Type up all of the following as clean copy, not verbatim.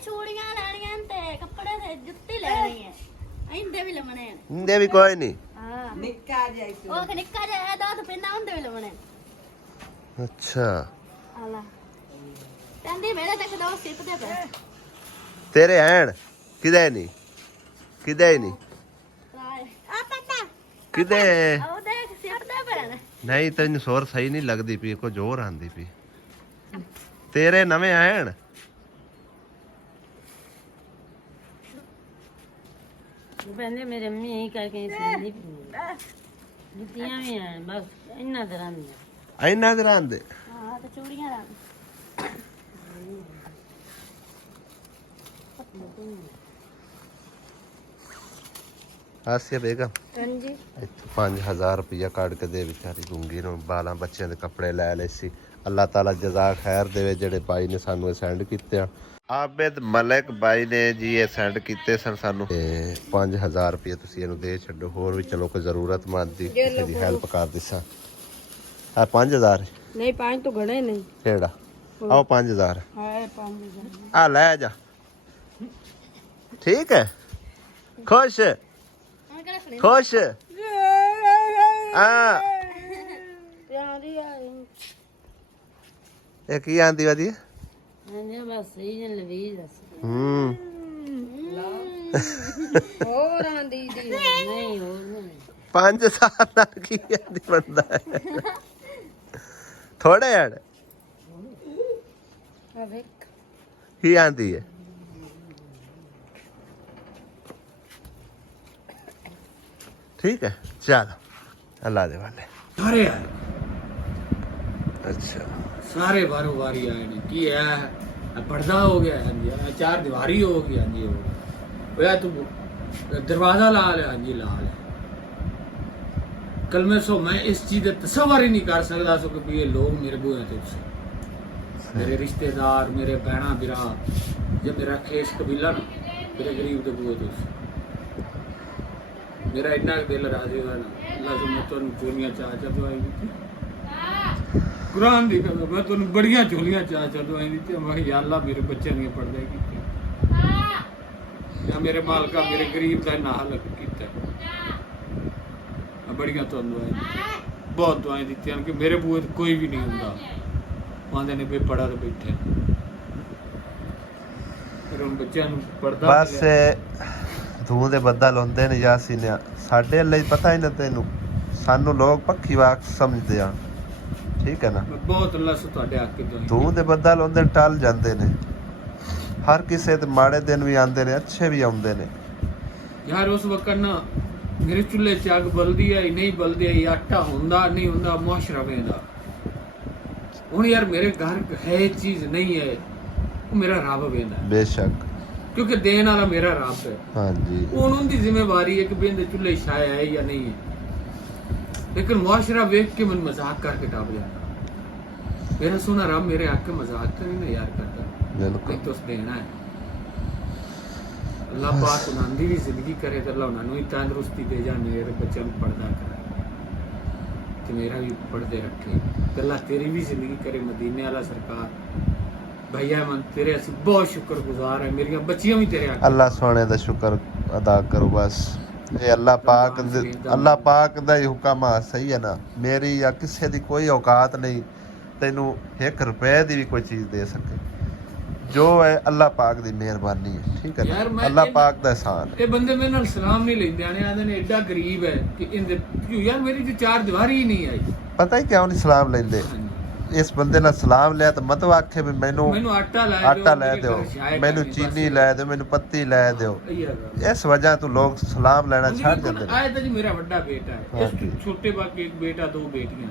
ਚੂੜੀਆਂ ਲੈਣੀਆਂ ਤੇ ਕੱਪੜੇ ਤੇ ਜੁੱਤੀ ਲੈਣੀ ਹੈ ਇੰਦੇ ਵੀ ਲਮਣੇ ਇੰਦੇ ਵੀ ਕੋਈ ਨਹੀਂ ਹਾਂ ਨਿੱਕਾ ਜਿਹਾ ਇੱਕ ਉਹ ਨਿੱਕਾ ਜਿਹਾ ਇਹਦਾ ਤਾਂ ਪਿੰਨਾ ਹੁੰਦੇ ਵੀ ਲਮਣੇ ਅੱਛਾ ਆਲਾ ਕਹਿੰਦੀ ਮੇਰੇ ਤੱਕ ਦੋ ਸਿੱਪ ਦੇ ਪੈ ਤੇਰੇ ਹੈਣ ਕਿਦੇ ਨਹੀਂ ਆ ਪਤਾ ਕਿਦੇ ਉਹ ਦੇਖ ਸਿੱਪ ਦੇ ਪੈ ਨਹੀਂ ਤੈਨੂੰ ਸੋਰ ਸਹੀ ਨਹੀਂ ਲੱਗਦੀ ਪਈ ਕੋ ਜ਼ੋਰ ਆਂਦੀ ਪਈ ਤੇਰੇ ਨਵੇਂ ਹੈਣ ਕਹਿੰਦੇ ਮੇਰੇ ਅੰਮੀ ਇਹੀ ਕਰਕੇ ਸੰਦੀ ਜੁੱਤੀਆਂ ਵੀ ਆ ਬਸ ਇੰਨਾ ਤਰ੍ਹਾਂ ਦੀਆਂ ਇੰਨਾ ਦਿਨਾਂ ਦੇ ਹਾਂ ਤੇ ਚੂੜੀਆਂ ਲਾ ਆਸਿਆ ਬੇਗਮ ਹਾਂਜੀ ਇੱਥੋਂ 5000 ਰੁਪਇਆ ਕੱਢ ਕੇ ਦੇ ਵਿਚਾਰੀ ਗੁੰਗੀ ਨੂੰ ਬਾਲਾਂ ਬੱਚਿਆਂ ਦੇ ਕੱਪੜੇ ਲੈ ਲਏ ਸੀ ਅੱਲਾਹ ਤਾਲਾ ਜਜ਼ਾ ਖੈਰ ਦੇਵੇ ਜਿਹੜੇ ਬਾਈ ਨੇ ਸਾਨੂੰ ਇਹ ਸੈਂਡ ਕੀਤੇ ਆ ਆਬਿਦ ਮਲਕ ਬਾਈ ਨੇ ਜੀ ਇਹ ਸੈਂਡ ਕੀਤੇ ਸਨ ਸਾਨੂੰ ਤੇ 5000 ਰੁਪਇਆ ਤੁਸੀਂ ਇਹਨੂੰ ਦੇ ਛੱਡੋ ਹੋਰ ਵੀ ਚਲੋ ਕੋਈ ਜ਼ਰੂਰਤਮੰਦ ਦੀ ਕਿਸੇ ਦੀ ਹੈਲਪ ਕਰ ਦਿਸਾਂ ਆ 5000 ਨਹੀਂ 5 ਤੋਂ ਘਣੇ ਨਹੀਂ ਕਿਹੜਾ ਆਓ 5000 ਹਾਏ 5000 ਆ ਲੈ ਜਾ ਠੀਕ ਹੈ ਖੁਸ਼ ਹੁਣ ਕਿਹੜਾ ਖੜੇ ਖੁਸ਼ ਆ ਪਿਆਰੀ ਆ ਇਹ ਕੀ ਆਂਦੀ ਵਧੀਆ ਹਾਂਜੀ ਬਸ ਸੀਜ਼ਨ ਲਵੀ ਦੱਸ ਹੂੰ ਹੋਰ ਆਂਦੀ ਦੀ ਨਹੀਂ ਹੋਰ ਨਹੀਂ 5 ਸਾਲ ਨਾਲ ਕੀ ਆਂਦੀ ਬੰਦਾ ਥੋੜੇ ਯਾਰ ਆ ਵੇਖ ਕੀ ਆਂਦੀ ਹੈ ठीक है चलो अल्लाह दे वाले सारे आए अच्छा सारे बारों बारी आए ने की है पर्दा हो गया हाँ जी चार दीवारी हो गई हाँ जी हो गया तू दरवाजा ला ले हाँ जी ला ले कल मैं सो मैं इस चीज का तस्वर ही नहीं कर सकता सो कि ये लोग मेरे बुए तो मेरे रिश्तेदार मेरे बहना बिरा जब मेरा खेस कबीला ना मेरे गरीब के बुए तो मेरा इतना दिल राजी हुआ ना अल्लाह से मैं तुम चोलियां चाह दवाई दी कुरान दी कसम मैं तुम बड़ियां चोलियां चाह दवाई दी मैं या अल्लाह मेरे बच्चे ने पढ़दे कीते या मेरे मालका मेरे गरीब का ना हल कीता मैं बड़ियां तो दवाई बहुत दवाई दी कि मेरे बूहे कोई भी नहीं हुंदा आंदे ने बे पढ़ा तो बैठे फिर उन बच्चों ਨੂੰ ਪੜਦਾ बस ਤੂੰ ਦੇ ਬੱਦਲ ਹੁੰਦੇ ਨੇ ਯਾਸੀਨ ਸਾਡੇ ਲਈ ਪਤਾ ਹੀ ਨਾ ਤੈਨੂੰ ਸਾਨੂੰ ਲੋਕ ਪੱਖੀ ਵਾਕ ਸਮਝਦੇ ਆ ਠੀਕ ਹੈ ਨਾ ਬਹੁਤ ਅੱਲਾ ਸੇ ਤੁਹਾਡੇ ਹੱਕ ਤੋਂ ਤੂੰ ਦੇ ਬੱਦਲ ਹੁੰਦੇ ਟਲ ਜਾਂਦੇ ਨੇ ਹਰ ਕਿਸੇ ਤੇ ਮਾੜੇ ਦਿਨ ਵੀ ਆਉਂਦੇ ਨੇ ਅੱਛੇ ਵੀ ਆਉਂਦੇ ਨੇ ਯਾਰ ਉਸ ਵਕਤ ਨਾ ਮੇਰੇ ਚੁੱਲ੍ਹੇ 'ਚ ਅੱਗ ਬਲਦੀ ਹੈ ਨਹੀਂ ਬਲਦੀ ਹੈ ਆਟਾ ਹੁੰਦਾ ਨਹੀਂ ਹੁੰਦਾ ਮੁਆਸ਼ਰਾ ਵੇਂਦਾ ਹੁਣ ਯਾਰ ਮੇਰੇ ਘਰ ਹੈ ਚੀਜ਼ ਨਹੀਂ ਹੈ ਉਹ ਮੇਰਾ ਰੱਬ ਵੇਂਦਾ ਬੇਸ਼ੱਕ ਕਿਉਂਕਿ ਦੇਣ ਵਾਲਾ ਮੇਰਾ ਰੱਬ ਹੈ ਹਾਂਜੀ ਉਹਨਾਂ ਦੀ ਜ਼ਿੰਮੇਵਾਰੀ ਹੈ ਕਿ ਬਿੰਦ ਚੁੱਲ੍ਹੇ ਛਾਇਆ ਹੈ ਜਾਂ ਨਹੀਂ ਹੈ लेकिन मुआशरा वेख के मन मजाक करके टाप जाता मेरा सोना रब मेरे हक के मजाक तो नहीं यार करता बिल्कुल तो देना है अल्लाह पाक उन्होंने भी जिंदगी करे तो अल्लाह उन्होंने तंदुरुस्ती दे जा मेरे बच्चों को पर्दा करे तो मेरा भी पर्दे रखे तो अल्लाह तेरी भी जिंदगी करे मदीने वाला सरकार भैया मन तेरे असि बहुत शुक्रगुजार है मेरी बच्चियां भी तेरे हक अल्लाह सोने दा शुक्र अदा करो बस ਇਹ ਅੱਲਾ ਪਾਕ ਦਾ ਹੀ ਹੁਕਮ ਆ ਸਹੀ ਹੈ ਨਾ ਮੇਰੀ ਜਾਂ ਕਿਸੇ ਦੀ ਕੋਈ ਔਕਾਤ ਨਹੀਂ ਤੈਨੂੰ 1 ਰੁਪਏ ਦੀ ਵੀ ਕੋਈ ਚੀਜ਼ ਦੇ ਸਕੇ ਜੋ ਹੈ ਅੱਲਾ ਪਾਕ ਦੀ ਮਿਹਰਬਾਨੀ ਹੈ ਠੀਕ ਹੈ ਨਾ ਅੱਲਾ ਪਾਕ ਦਾ ਇਹਸਾਨ ਇਹ ਬੰਦੇ ਮੇਰੇ ਨਾਲ ਸਲਾਮ ਨਹੀਂ ਲੈਂਦੇ ਆਂਦੇ ਨੇ ਐਡਾ ਗਰੀਬ ਹੈ ਕਿ ਇਹਦੇ ਯਾਰ ਮੇਰੀ ਤੇ ਚਾਰ ਦੀਵਾਰੀ ਹੀ ਨਹੀਂ ਆਈ ਪਤਾ ਹੀ ਕਿਉਂ ਨਹੀਂ ਸਲਾਮ ਲੈਂਦੇ ਇਸ ਬੰਦੇ ਨਾਲ ਸਲਾਮ ਲਿਆ ਤਾਂ ਮਤ ਆਖੇ ਵੀ ਮੈਨੂੰ ਆਟਾ ਲੈ ਦਿਓ ਮੈਨੂੰ ਚੀਨੀ ਲੈ ਦਿਓ ਮੈਨੂੰ ਪੱਤੀ ਲੈ ਦਿਓ ਇਸ ਵਜ੍ਹਾ ਤੋਂ ਲੋਕ ਸਲਾਮ ਲੈਣਾ ਛੱਡ ਜਾਂਦੇ ਨੇ ਆਏ ਤਾਂ ਜੀ ਮੇਰਾ ਵੱਡਾ ਬੇਟਾ ਹੈ ਇਸ ਛੋਟੇ ਬਾਕੀ ਇੱਕ ਬੇਟਾ ਦੋ ਬੇਟੀਆਂ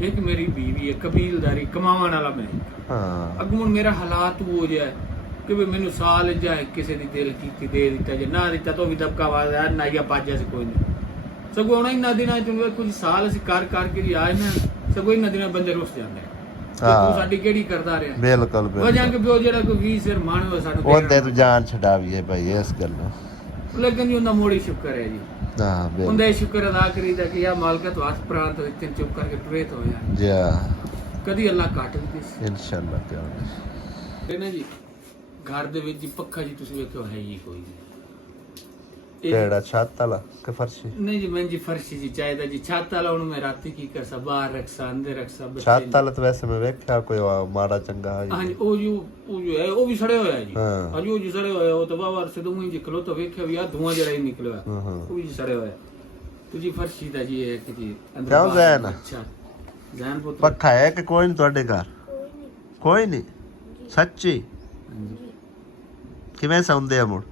ਇੱਕ ਮੇਰੀ ਬੀਵੀ ਹੈ ਕਬੀਲਦਾਰੀ ਕਮਾਉਣ ਵਾਲਾ ਮੈਂ ਹਾਂ ਅੱਗੋਂ ਮੇਰਾ ਹਾਲਾਤ ਹੋ ਜਾਏ ਕਿ ਵੀ ਮੈਨੂੰ ਸਾਲ ਜਾਏ ਕਿਸੇ ਦੀ ਦਿਲ ਕੀਤੀ ਦੇ ਦਿੱਤਾ ਜੇ ਨਾ ਦਿੱਤਾ ਤਾਂ ਵੀ ਦਬਕਾ ਆਵਾਜ਼ ਆ ਨਾ ਜਾਂ ਪਾਜਿਆ ਸੀ ਕੋਈ ਨਹੀਂ ਸਗੋਂ ਹੁਣ ਇਹਨਾਂ ਦਿਨਾਂ ਚ ਕੁਝ ਸਾਲ ਅਸੀਂ ਕਰ ਕੇ ਆਏ ਨਾ ਸਗੋਂ ਇਹਨਾਂ ਦਿਨਾਂ ਬੰਦੇ ਰੁੱਸ ਜਾਂਦੇ ਤੂੰ ਸਾਡੀ ਕਿਹੜੀ ਕਰਦਾ ਰਿਹਾ ਬਿਲਕੁਲ ਵਜਾਂ ਕਿ ਬਿਓ ਜਿਹੜਾ ਕੋਈ 20 ਸਿਰ ਮਾਣ ਹੋਵੇ ਸਾਨੂੰ ਉਹਦੇ ਤੋਂ ਜਾਨ ਛਡਾਵੀਏ ਭਾਈ ਇਸ ਗੱਲ ਨੂੰ ਲੇਕਿਨ ਜੀ ਉਹਦਾ ਮੋੜੀ ਸ਼ੁਕਰ ਹੈ ਜੀ ਹਾਂ ਬਿਲਕੁਲ ਉਹਦਾ ਸ਼ੁਕਰ ਅਦਾ ਕਰੀਦਾ ਕਿ ਯਾ ਮਾਲਕਾ ਤੋਂ ਹੱਥ ਪ੍ਰਾਂਤ ਵਿੱਚ ਚੁੱਪ ਕਰਕੇ ਟਰੇਤ ਹੋਇਆ ਜੀ ਕਦੀ ਅੱਲਾ ਕਾਟ ਵੀ ਇਨਸ਼ਾਅੱਲਾ ਕਿਉਂ ਨਹੀਂ ਨਾ ਜੀ ਘਰ ਦੇ ਵਿੱਚ ਪੱਖਾ ਜੀ ਤੁਸੀਂ ਵੇਖੋ ਹੈ ਹੀ ਕੋਈ ਨਹੀਂ ਕਿਹੜਾ ਛੱਤ ਵਾਲਾ ਕਿ ਫਰਸ਼ੀ? ਨਹੀਂ ਜੀ ਮੈਂ ਜੀ ਫਰਸ਼ੀ ਜੀ ਚਾਹੀਦਾ ਜੀ ਛੱਤ ਵਾਲਾ ਹੁਣ ਮੈਂ ਰਾਤੀ ਕੀ ਕਰਸਾ ਬਾਹਰ ਰੱਖਸਾ ਅੰਦਰ ਰੱਖਸਾ ਛੱਤ ਵਾਲਾ ਤਾਂ ਵੈਸੇ ਮੈਂ ਵੇਖਿਆ ਕੋਈ ਮਾੜਾ ਚੰਗਾ ਹੈ ਹਾਂਜੀ ਉਹ ਜੋ ਹੈ ਉਹ ਵੀ ਸੜੇ ਹੋਇਆ ਜੀ ਹਾਂ। ਹਾਂਜੀ ਉਹ ਜੀ ਸੜੇ ਹੋਇਆ ਉਹ ਤਾਂ ਬਾਹਰ ਸੇ ਦੂੰ ਜੀ ਖਲੋ ਤਾਂ ਵੇਖਿਆ ਵੀ ਆ ਧੂਆਂ ਜਰਾ ਹੀ ਨਿਕਲਿਆ ਉਹ ਵੀ ਸੜੇ ਹੋਇਆ ਤੁਜੀ ਫਰਸ਼ੀ ਦਾ ਜੀ ਹੈ ਕਿ ਜੀ ਕਿਉਂ ਜ਼ੈਨ? ਅੱਛਾ ਜ਼ੈਨ ਪੁੱਤ ਪੱਖਾ ਹੈ ਕਿ ਕੋਈ ਨਹੀਂ ਤੁਹਾਡੇ ਘਰ? ਕੋਈ ਨਹੀਂ ਸੱਚੀ? ਹਾਂਜੀ ਕਿਵੇਂ ਸੌਂਦੇ ਆ ਮੁੜ?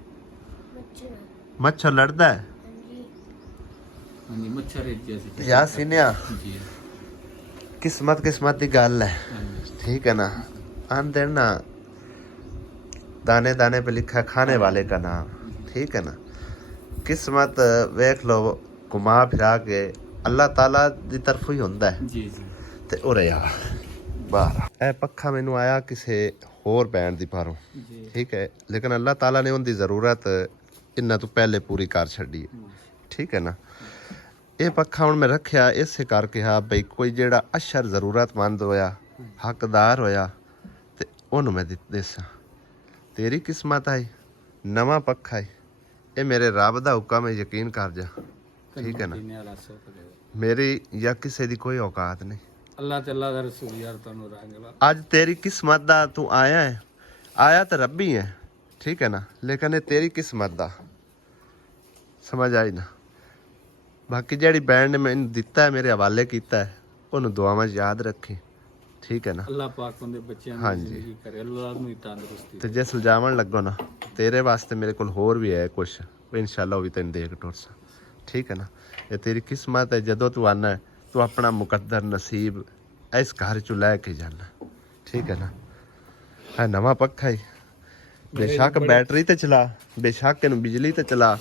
ਮੱਛਰ ਲੜਦਾ ਹੈ? ਹਾਂਜੀ ਮੱਛਰ ਜੈਸੇ ਯਾ ਸੀਨਿਆ ਜੀ ਕਿਸਮਤ ਦੀ ਗੱਲ ਹੈ, ਹਾਂਜੀ ठीक है ना। आंदे ना दाने दाने पे लिखा है खाने वाले का नाम, ठीक है ना। किस्मत वेख लो घुमा फिरा के अल्लाह ताला दी तरफों ही ਹੁੰਦਾ ਹੈ ਜੀ ਜੀ ਤੇ ਉਰੇ ਆ ਬਾਹਰ। ਇਹ ਪੱਖਾ ਮੈਨੂੰ ਆਇਆ ਕਿਸੇ ਹੋਰ ਬੈਂਡ ਦੀ ਪਾਰੋਂ, ਜੀ ਠੀਕ ਹੈ, ਲੇਕਿਨ ਅੱਲਾਹ ਤਾਲਾ ਨੇ ਉਹਦੀ ਜ਼ਰੂਰਤ ਇਹਨਾਂ ਤੋਂ ਪਹਿਲੇ ਪੂਰੀ ਕਰ ਛੱਡੀ ਹੈ, ਠੀਕ ਹੈ ਨਾ। ਇਹ ਪੱਖਾ ਹੁਣ ਮੈਂ ਰੱਖਿਆ ਇਸੇ ਕਰਕੇ ਹਾਂ ਬਈ ਕੋਈ ਜਿਹੜਾ ਅਸ਼ਰ ਜ਼ਰੂਰਤਮੰਦ ਹੋਇਆ ਹੱਕਦਾਰ ਹੋਇਆ ਤੇ ਉਹਨੂੰ ਮੈਂ ਦੇਸਾਂ। ਤੇਰੀ ਕਿਸਮਤ ਆਈ ਨਵਾਂ ਪੱਖਾ ਹੈ, ਇਹ ਮੇਰੇ ਰੱਬ ਦਾ ਹੁਕਮ ਹੈ, ਯਕੀਨ ਕਰ ਜਾ, ਠੀਕ ਹੈ ਨਾ। ਮੇਰੀ ਜਾਂ ਕਿਸੇ ਦੀ ਕੋਈ ਔਕਾਤ ਨਹੀਂ। ਅੱਲਾਹ ਤੇ ਅੱਲਾਹ ਦਾ ਰਸੂਲ ਯਾਰ ਤੁਹਾਨੂੰ ਰਾਂਗਲਾ ਅੱਜ ਤੇਰੀ ਕਿਸਮਤ ਦਾ ਤੂੰ ਆਇਆ ਹੈ, ਆਇਆ ਤਾਂ ਰੱਬੀ ਹੈ, ਠੀਕ ਹੈ ਨਾ, ਲੇਕਿਨ ਇਹ ਤੇਰੀ ਕਿਸਮਤ ਦਾ ਸਮਝ ਆਈ ਨਾ। ਬਾਕੀ ਜਿਹੜੀ ਬੈਂਡ ਨੇ ਮੈਨੂੰ ਦਿੱਤਾ ਹੈ, ਮੇਰੇ ਹਵਾਲੇ ਕੀਤਾ ਹੈ, ਉਹਨੂੰ ਦੁਆਵਾਂ 'ਚ ਯਾਦ ਰੱਖੀ, ਠੀਕ ਹੈ ਨਾ। ਅੱਲਾਹ ਪਾਕ ਉਹਦੇ ਬੱਚਿਆਂ ਨੂੰ ਹਾਂਜੀ। ਜ਼ਿੰਦਗੀ ਕਰੇ, ਅੱਲਾਹ ਨੂੰ ਹੀ ਤੰਦਰੁਸਤੀ ਤੇ ਜੇ ਸੁਲਝਾਵਣ ਲੱਗੋ ਨਾ ਤੇਰੇ ਵਾਸਤੇ ਮੇਰੇ ਕੋਲ ਹੋਰ ਵੀ ਹੈ ਕੁਛ, ਇਨਸ਼ਾਅੱਲਾ ਉਹ ਵੀ ਤੈਨੂੰ ਦੇ ਕੇ ਟੁਰਸਾਂ, ਠੀਕ ਹੈ ਨਾ। ਇਹ ਤੇਰੀ ਕਿਸਮਤ ਹੈ, ਜਦੋਂ ਤੂੰ ਆਣਾ ਹੈ ਤੂੰ ਆਪਣਾ ਮੁਕੱਦਰ ਨਸੀਬ ਇਸ ਘਰ 'ਚੋਂ ਲੈ ਕੇ ਜਾਣਾ, ਠੀਕ ਹੈ ਨਾ। ਹੈ ਨਵਾਂ ਪੱਖਾ ਹੀ, ਬੇਸ਼ੱਕ ਬੈਟਰੀ ਤੇ ਚਲਾ, ਬੇਸ਼ੱਕ ਇਹਨੂੰ ਬਿਜਲੀ ਤੇ ਚਲਾ,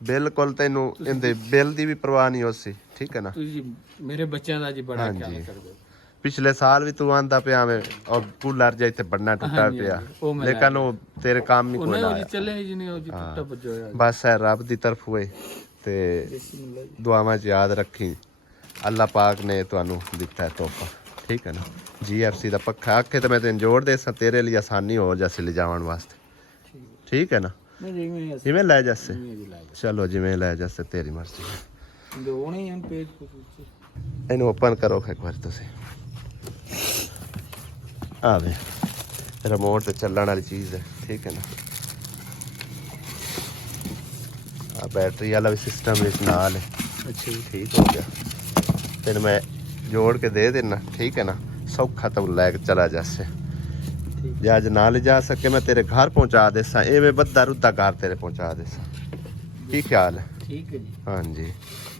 ਬਿਲਕੁਲ ਤੈਨੂੰ ਇਹਦੇ ਬਿੱਲ ਦੀ ਵੀ ਪਰਵਾਹ ਨਹੀਂ ਹੋਸੀ, ਠੀਕ ਹੈ ਨਾ। ਤੁਸੀਂ ਮੇਰੇ ਬੱਚਿਆਂ ਦਾ ਜੀ ਬੜਾ ਖਿਆਲ ਹਾਂਜੀ। ਕਰਦੇ ਹੋ। ਪਿਛਲੇ ਸਾਲ ਵੀ ਤੂੰ ਆਂਦਾ ਪਿਆ ਮੈਂ ਔਰ ਕੂਲਰ ਜਿਹਾ ਇੱਥੇ ਬੰਨਾ ਟੁੱਟਾ ਹਾਂਜੀ, ਪਿਆ, ਹਾਂਜੀ, ਉਹ ਮੈਂ ਲੇਕਿਨ ਉਹ ਤੇਰੇ ਕੰਮ ਨਹੀਂ ਕੋਈ ਉਹਨੇ ਨਾ ਉਹ ਜੀ ਆਇਆ। ਚੱਲੇ ਜੀ ਨੇ ਉਹ ਜੀ ਟੁੱਟਾ ਭੱਜਾ ਹੋਇਆ ਬਸ ਹੈ ਰੱਬ ਦੀ ਤਰਫ ਹੋਏ ਤੇ ਦੁਆਵਾਂ 'ਚ ਯਾਦ ਰੱਖੀ, ਅੱਲਾਹ ਪਾਕ ਨੇ ਤੁਹਾਨੂੰ ਦਿੱਤਾ ਹੈ ਤੋਹਫਾ, ਠੀਕ ਹੈ ਨਾ। GFC ਦਾ ਪੱਖਾ ਆਖੇ ਤੇ ਮੈਂ ਤੈਨੂੰ ਜੋੜ ਦੇ ਸਾਂ ਤੇਰੇ ਲਈ ਆਸਾਨੀ ਹੋ ਜਾਸੀ ਲਿਜਾਉਣ ਵਾਸਤੇ, ਠੀਕ ਹੈ ਨਾ। ਮੈਂ ਜਿਵੇਂ ਜਿਵੇਂ ਲੈ ਜਾਸੇ, ਜੀ ਲਾਇਆ ਚਲੋ ਜਿਵੇਂ ਲੈ ਜਾਸੇ ਤੇਰੀ ਮਰਜ਼ੀ ਹੈ। ਦੋ ਨਹੀਂ ਹਨ ਪੇਜ ਕੁਝ ਇਹਨੂੰ ਓਪਨ ਕਰੋ ਇੱਕ ਵਾਰ ਤੁਸੀਂ। ਆ ਵੇ ਰਿਮੋਟ ਤੇ ਚੱਲਣ ਵਾਲੀ ਚੀਜ਼ ਹੈ, ਠੀਕ ਹੈ ਨਾ। ਆ ਬੈਟਰੀ ਵਾਲਾ ਵੀ ਸਿਸਟਮ ਇਸ ਨਾਲ ਹੈ, ਅੱਛਾ ਜੀ ਠੀਕ ਹੋ ਗਿਆ। ਤੈਨੂੰ ਮੈਂ ਜੋੜ ਕੇ ਦੇ ਦੇਣਾ, ਠੀਕ ਹੈ ना। सौखा तो लैके चला जासे, या आज ना ले जा सके मैं तेरे घर पहुंचा देसा, ए मैं बद्दा रुद्दा घर तेरे पहुंचा देसा, की ख्याल है? ठीक है जी। हाँ जी,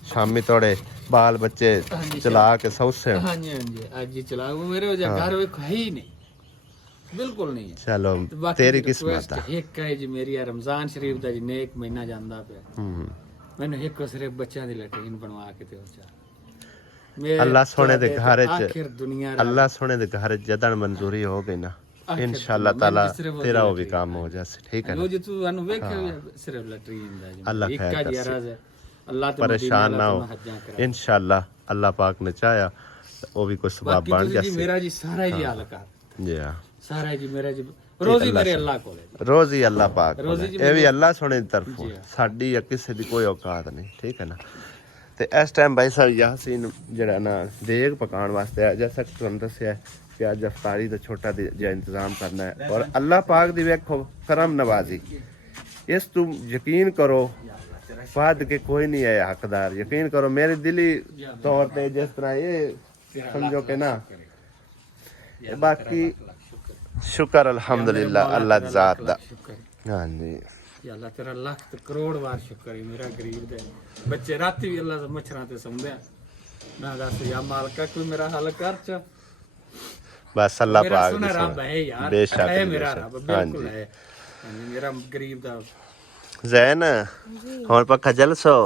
शामी थोड़े बाल बच्चे चला के सौसे। हाँ जी हाँ जी, आज जी चला वो मेरे वजह घर में है ही नहीं, बिल्कुल नहीं है। चलो तो तेरी किस्मत है। एक है जी मेरी रमजान शरीफ दा जी नेक महीना जांदा पे मैंने एक सिर्फ बच्चों दी लैट्रीन बनवा के ते हो अल्लाह सोने दे घर आखिर दुनिया अल्लाह सोने दे घर जदन मंजूरी हो गई ना, इंशाअल्लाह ताला तेरा वो भी काम हो जाए, ठीक है ना। वो जो तू अनु वेखे सिर्फ लैट्रीन दा जी अल्लाह एक खैर का कर जी राज है, अल्लाह ते परेशान ना हो, इंशाअल्लाह अल्लाह पाक ने चाहा तो वो भी कोई सवाब बन जी जाए। मेरा जी सारा जी हाल का जी हां, सारा जी मेरा जी रोजी मेरे अल्लाह को है, रोज ही अल्लाह पाक ये भी अल्लाह सोने दी तरफों, साडी या किसी दी कोई औकात नहीं, ठीक है ना। ਤੇ ਇਸ ਟਾਈਮ ਭਾਈ ਸਾਹਿਬ ਯਾਸੀਨ ਜਿਹੜਾ ਨਾ ਦੇਗ ਪਕਾਉਣ ਵਾਸਤੇ ਆ, ਜੈਸਾ ਕਿ ਤੁਹਾਨੂੰ ਦੱਸਿਆ ਕਿ ਅੱਜ ਅਫਤਾਰੀ ਦਾ ਛੋਟਾ ਜਿਹਾ ਇੰਤਜ਼ਾਮ ਕਰਨਾ ਹੈ, ਔਰ ਅੱਲਾਹ ਪਾਕ ਦੀ ਵੇਖੋ ਕਰਮ ਨਵਾਜ਼ੀ, ਇਸ ਤੋਂ ਯਕੀਨ ਕਰੋ ਵੱਧ ਕੇ ਕੋਈ ਨਹੀਂ ਹੈ ਹੱਕਦਾਰ। ਯਕੀਨ ਕਰੋ ਮੇਰੇ ਦਿਲੀ ਤੌਰ ਤੇ ਜਿਸ ਤਰ੍ਹਾਂ ਇਹ ਸਮਝੋ ਕਿ ਨਾ, ਬਾਕੀ ਸ਼ੁਕਰ ਅਲਹਮਦੁਲਿਲਾ ਅੱਲਾਹ ਦੀ ਜ਼ਾਤ ਦਾ। ਹਾਂਜੀ या अल्लाह तेरा लाख ते करोड़ बार शुक्र है मेरा गरीब दे बच्चे राती भी अल्लाह से मच्छरां ते सौंदे ना दस या मालका कोई मेरा हल कर च बस अल्लाह मेरा पाक सुना दी रब है यार, बेशक है मेरा रब हाँ बिल्कुल जी। है मेरा गरीब दा जैन ਹੁਣ पक्का जलसो,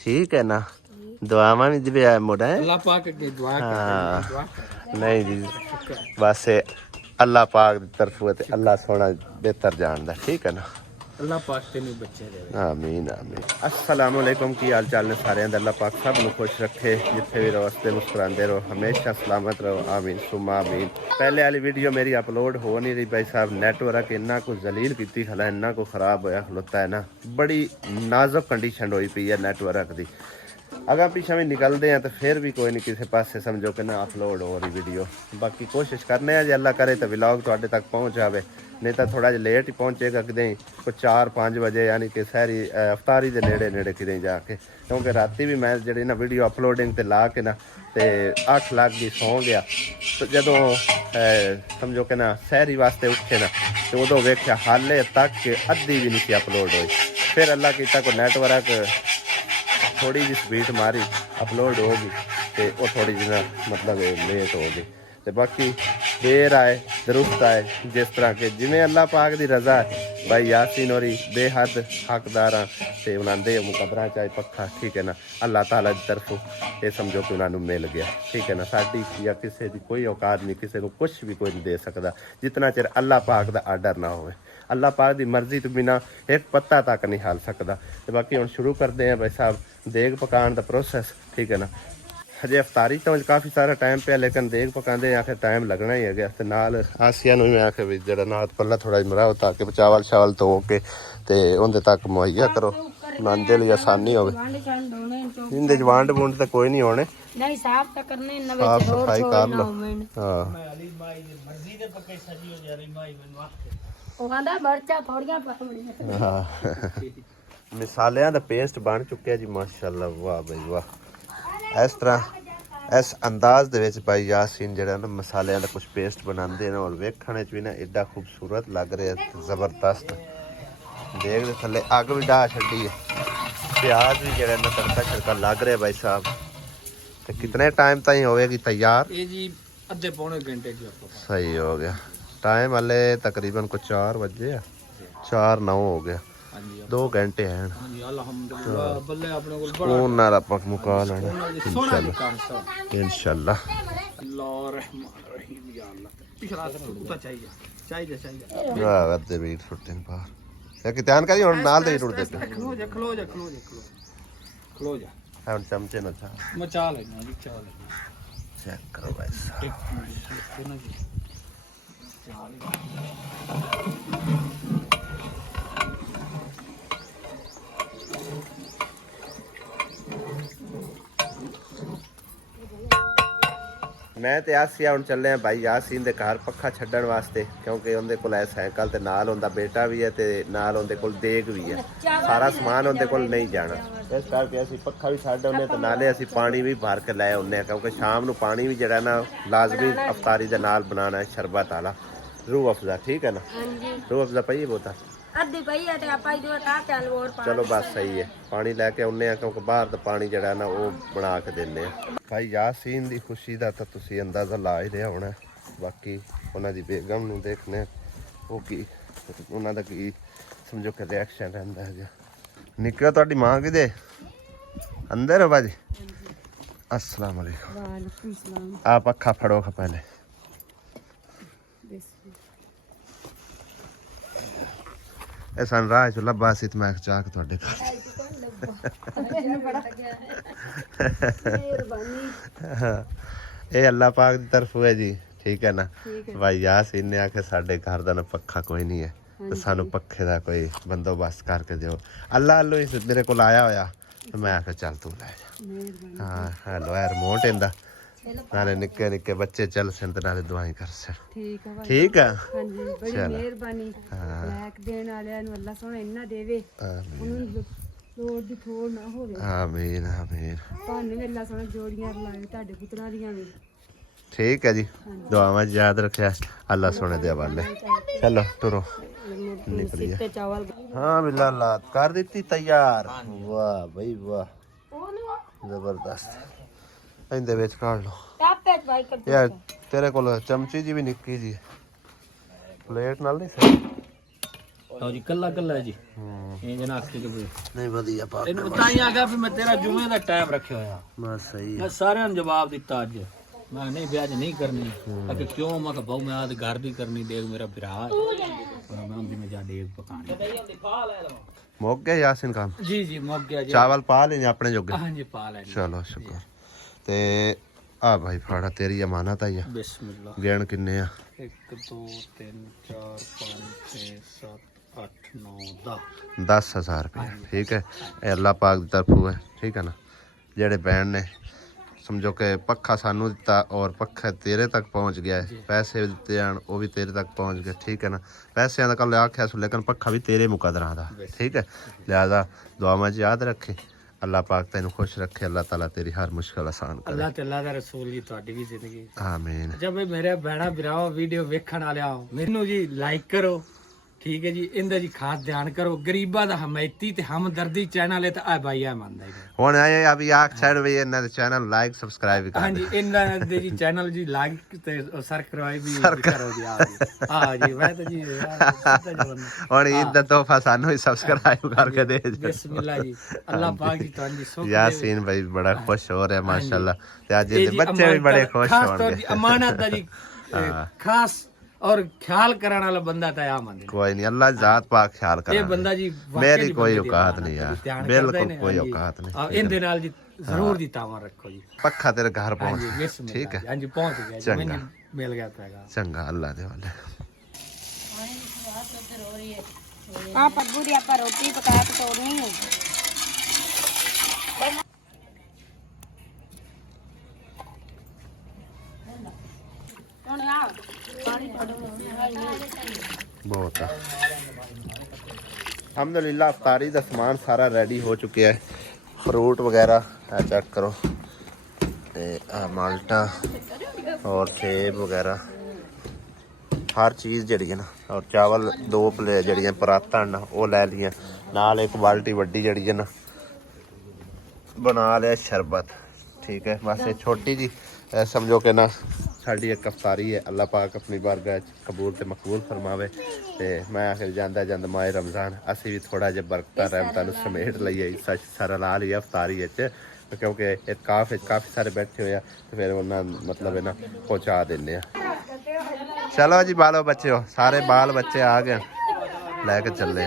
ठीक है ना। दुआवां भी दिया मुड़ा है, अल्लाह पाक की दुआ कर दुआ कर नहीं जी बस अल्लाह पाक की तरफ ते अल्लाह सोना बेहतर जानदा, ठीक है ना। ਅੱਲਾਹ ਪਾਕ ਤੈਨੂੰ ਬੱਚੇ ਦੇਵੇ। ਆਮੀਨ ਆਮੀਨ। अस्सलाम वालेकुम, की हाल चाल ने सारे अल्लाह पाक सब ਨੂੰ खुश रखे, जिथे भी रहो हंसते मुस्कुराते रहो, हमेशा सलामत रहो, आमीन सुमा आमीन। पहले वाली वीडियो मेरी अपलोड हो नहीं रही भाई साहब, नेटवर्क इन्ना को जलील की खला, इन्ना को खराब होया खलोता है ना, बड़ी नाजुक कंडीशन हुई पई है नेटवर्क की। अगर पीछे भी निकलते हैं तो फिर भी कोई नहीं, किसी पासे समझो कि ना अपलोड हो रही वीडियो। बाकी कोशिश करने हैं, जो अल्लाह करे तो व्लॉग तुहाडे तक पहुँच जाए, नहीं तो थोड़ा जिहा लेट ही पहुँचेगा कितें कोई 4-5 बजे, यानी कि सहरी अफतारी के नेड़े नेड़े कितें जाके, क्योंकि राती भी मैं जी ना वीडियो अपलोडिंग ते ला के ना तो 8 लाख की सौ गया। तो जदों समझो कि ना सहरी वास्ते उठे ना तो उदों वेख्या हाले तक अद्धी भी नहीं अपलोड हुई। फिर अल्लाह कीता को नेटवर्क थोड़ी जी स्पीड मारी, अपलोड होगी तो वो थोड़ी जी ना मतलब लेट होगी। तो बाकी देर आए दुरुस्त आए, जिस तरह के जिमें अल्लाह पाक की रजा है भाई यासीन होरी बेहद हकदार तो उन्होंने मुकदरा चाहे पक्खा, ठीक है ना, अल्लाह ताला की तरफों ये समझो कि उन्होंने मिल गया, ठीक है ना। साड़ी या किसी की कोई औकात नहीं, किसी को कुछ भी कोई नहीं दे सकता जितना चिर अल्लाह पाक का आर्डर ना हो। अल्लाह पाक की मर्जी तो बिना एक पत्ता तक नहीं हाल सकता। तो बाकी हम शुरू करते हैं भाई साहब देग पकाने का प्रोसैस, ठीक है ना। हजे अफतारी तो काफ़ी सारा टाइम पे, लेकिन देग पकाते आखिर टाइम लगना ही है। तो नाल आसिया भी मैं आखिर भी जरा नाल पल्ला थोड़ा बनाओ ताकि चावल शावल धो के तो उनके तक मुहैया करो, बनाने लिए आसानी हो। इनके वांड वुंड तो कोई नहीं होने, साफ सफाई कर लो। हाँ मिसालियां दा पेस्ट बन चुके जी माशाअल्लाह, वाह भाई वाह। इस तरह इस अंदाज दे विच भाई यासीन जेड़ा ना मसालियां दा कुछ पेस्ट बनाते हैं और वेखने च भी ना एडा खूबसूरत लग रहा है, जबरदस्त। देख दे थले अग भी डाह छड्डी है, प्याज भी जेड़ा ना तड़का छड़का लग रहा है भाई साहब। तो कितने टाइम ताईं होएगी तैयार? ये जी आधे पौने घंटे की आपको सही हो गया। टाइम वाले तकरीबन को 4 बजे, 4:09 हो गया, 2 घंटे हैं। सुकून नाल आपां मुका लेना इंशाअल्लाह। वाह अद्दे मीट सुट्टे ने बाहर या कि ध्यान करी हुण नाल दे टुटदे पे। खलो जा हुण चमचे ना था मचा लेना जी, चाल चेक करो भाई साहब। मैं तो आसिया हुण चले हैं भाई यासीन दे घर पक्खा छड्डण वास्ते, क्योंकि उनके कोल है साइकिल ते नाल उनका बेटा भी है ते नाल उनके कोल देग भी है, सारा समान उनके कोल नहीं जाना। इस करके असीं पक्खा भी छड्ड आउने ते नाले असीं पानी भी भर के लै आउने, क्योंकि शाम नूं पानी भी जिहड़ा ना लाजमी अफतारी दे नाल बनाना है शरबत वाला रूह अफजा, ठीक है ना। रूह अफजा पई बोता चलो बस सही है, पानी लैके आउने आ क्योंकि बाहर तो पानी जड़ा ना वो बना के देने भाई। यासीन की खुशी का तो तुसी अंदाजा ला ही रहा होना। बाकी उन्हों की बेगम नूं देखने वो की उन्हों का की समझो कि रिएक्शन रहा है। निकलो तुहाडी मां किदे अंदर हो भाजी? अस्सलाम वालेकुम। आ पक्खा फड़ो खा पहले। ਇਹ ਸਾਨੂੰ ਰਾਹ ਚ ਲੱਭਾ ਸੀ ਤੇ ਮੈਂ ਚਾਹ ਕੇ ਤੁਹਾਡੇ ਘਰ ਇਹ ਅੱਲਾਹ ਪਾਕ ਦੀ ਤਰਫੋਂ ਹੈ ਜੀ, ਠੀਕ ਹੈ ਨਾ। ਭਾਈ ਯਾਸੀਨ ਨੇ ਆਖਿਆ ਸਾਡੇ ਘਰ ਦਾ ਨਾ ਪੱਖਾ ਕੋਈ ਨਹੀਂ ਹੈ ਤੇ ਸਾਨੂੰ ਪੱਖੇ ਦਾ ਕੋਈ ਬੰਦੋਬਸਤ ਕਰਕੇ ਦਿਓ। ਅੱਲਾਹ ਅੱਲੋ ਇਸ ਮੇਰੇ ਕੋਲ ਆਇਆ ਹੋਇਆ ਤੇ ਮੈਂ ਆਖਿਆ ਚੱਲ ਤੂੰ ਲੈ ਜਾ। ਹਾਂ ਹੈਲੋ ਇਹ ਰਿਮੋਟ ਇਹਦਾ ਨਾਲੇ ਨਿੱਕੇ ਨਿੱਕੇ ਬੱਚੇ ਚੱਲ ਸਨ ਤੇ ਨਾਲੇ ਦੁਆਈ ਕਰ ਸਨ। ਠੀਕ ਹੈ ਠੀਕ ਹੈ ਹਾਂਜੀ ਬੜੀ ਮਿਹਰਬਾਨੀ। ਲੈਕ ਦੇਣ ਵਾਲਿਆਂ ਨੂੰ ਅੱਲਾਹ ਸੋਹਣਾ ਇੰਨਾ ਦੇਵੇ, ਉਹਨੂੰ ਲੋੜ ਦੀ ਥੋੜ ਨਾ ਹੋਵੇ। ਆਮੀਨ ਆਮੀਨ। ਤੁਹਾਨੂੰ ਵੀ ਅੱਲਾਹ ਸੋਹਣਾ ਜੋੜੀਆਂ ਲਾਵੇ ਤੁਹਾਡੇ ਪੁੱਤਰਾਂ ਦੀਆਂ ਵੀ। ठीक है जी, दुआवां याद रखिया अल्लाह सोने दे हवाले। चलो तुरो निकलिए। हाँ बिल्ला लात कर दी तैयार। वाह भाई वाह जबरदस्त। इंदे विच काट लो यार, तेरे कोल चमची जी भी निक्की जी प्लेट नाल नहीं सही। लो जी कल्ला कल्ला जी ये जना आखी के नहीं वधिया पाक ਇਹਨੂੰ ਤਾਂ ਹੀ ਆ ਗਿਆ ਵੀ ਮੈਂ ਤੇਰਾ ਜੁਮੇ ਦਾ ਟਾਈਮ ਰੱਖਿਆ ਹੋਇਆ। बस सही है। ਮੈਂ ਸਾਰਿਆਂ ਨੂੰ ਜਵਾਬ ਦਿੱਤਾ ਅੱਜ मैं नहीं ब्याज नहीं करनी अगर क्यों मैं कहा बहु मैं आज घर दी करनी देख मेरा बिरा है और मैं उनकी में जा देख पकानी मुक गया यासिन काम जी जी मुक गया जी चावल पा लेने अपने जोगे हाँ जी पा लेंगे चलो शुक्र ते आ भाई फाड़ा तेरी अमानत आई है बिस्मिल्लाह गेण किन्ने आ 1 2 3 4 5 6 7 8 9 10 10,000 रुपये ठीक है ये अल्लाह पाक की तरफों है ठीक है ना जेड़े बहन ने समझो कि पक्खा सानू दिता और पक्खा तेरे तक पहुंच गया है पैसे दिते हैं वो भी तेरे तक पहुंच गए ठीक है ना पैसे का कल आख्या सो लेकिन पक्खा भी तेरे मुकदरा दा ठीक है लिहाजा दुआ में याद रखे अल्लाह पाक तेन खुश रखे अल्लाह ताला तेरी हर मुश्किल आसान करे अल्लाह ते अल्लाह दा रसूल जी ਤੁਹਾਡੀ भी जिंदगी आमीन जब मेरे भैणा भराओ वीडियो वेखण वाले आओ मेनू जी लाइक करो ठीक है जी इंदा जी खास ध्यान करो गरीबा दा हमायती ते हमदर्दी चैनल है ते आ भाई आ मंदा ही हुन आए अभी आख साइड वे इन्ना दे चैनल लाइक सब्सक्राइब कर हां जी इंदा दे जी चैनल जी लाइक ते सब्सक्राइब भी करो जी हां जी मैं तो जी और ईद दा तोहफा सानू ही सब्सक्राइब करके दे बिस्मिल्लाह जी अल्लाह पाक जी तुहाडी सुख यासीन भाई बड़ा खुश हो रहा है माशाल्लाह ते आज दे बच्चे भी बड़े खुश होंगे अमानत दा जी खास और ख्याल कराने वाला बंदा था यहाँ मंदिर कोई नहीं अल्लाह जात पाक ख्याल कर ये बंदा जी मेरी कोई औकात नहीं यार बिल्कुल कोई औकात नहीं इंदे नाल जी जरूर दी तावा रखो जी पक्का तेरे घर पहुंच ठीक है हां जी पहुंच गया जी मैंने मिल गया पैगा चंगा अल्लाह दे वाले हां पप्पू दी आपा रोटी पका के तोड़नी है बहुत है अल्हम्दुलिल्लाह अफ्तारी का समान सारा रेडी हो चुका है फ्रूट वगैरह है चेक करो ते माल्टा और सेब वगैरह हर चीज़ जड़ी है ना और चावल 2 प्लेट जड़ियाँ परातां ना वो लै लियां नाल एक बाल्टी वड्डी जड़ी है ना बना लिया शरबत ठीक है बस ये छोटी जी समझो कि ना साड़ी एक अफ्तारी है अल्लाह पाक अपनी बारगाह कबूल ते मकबूल फरमावे ते मैं आखिर जांदा जांदा माए रमज़ान असी भी थोड़ा जिहा बरकतां रहमतां नूं समेट लईए सारा ला लिया अफ्तारी क्योंकि इत्काफ काफ़ी सारे बैठे हुए तो फिर उन्हें मतलब है ना पहुँचा देने चलो जी बालो बच्चे हो सारे बाल बच्चे आ गए लैके चल रहे